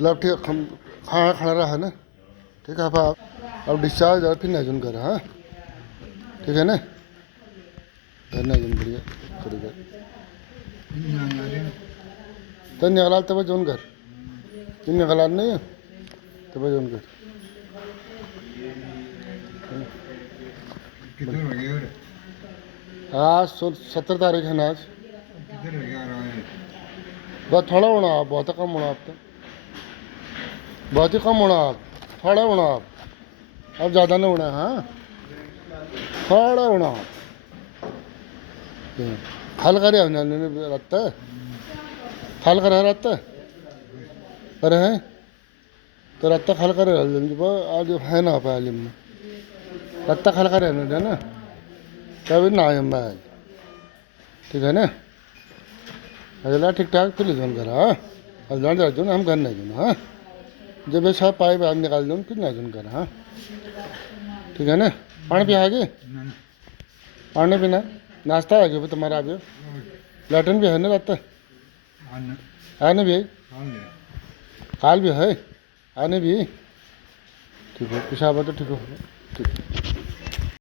चलो अब ठीक हम हाँ खड़ा रहा है ना, ठीक है। अब डिस्चार्ज और फिर अजून कर, हाँ ठीक है ना, करना अजून बढ़िया करी कर तो निकला तब जोन कर, इन निकला नहीं है तब जोन कर। किधर हो गया? आज 17 तारीख है ना आज। किधर हो गया रहा है? बस थोड़ा होना आप, बहुत कम होना आप, तो बहुत ही कम होना आप, थोड़ा होना आप, अब ज़्यादा नहीं होना है, हाँ थोड़ा होना आप। हल करे रखता है, हल करे रहता है, अरे हैं तो रत्ता खल करे आज है ना पालिम में रत्ता खल करे ना तभी ना आयम आज, ठीक है ना। अगला ठीक ठाक फिर जोन करा, हाँ अगला जो हम करना जो, हाँ जब ऐसा पाए आप निकाल दो फिर ना जोन करा, हाँ ठीक है ना। पानी पिया आगे, पानी पीना, नाश्ता आ गया तुम्हारा, आ गया लैटन भी है ना रहता है ना भी, काल भी है आने भी, ठीक है पेशाब है तो ठीक हो ठीक है।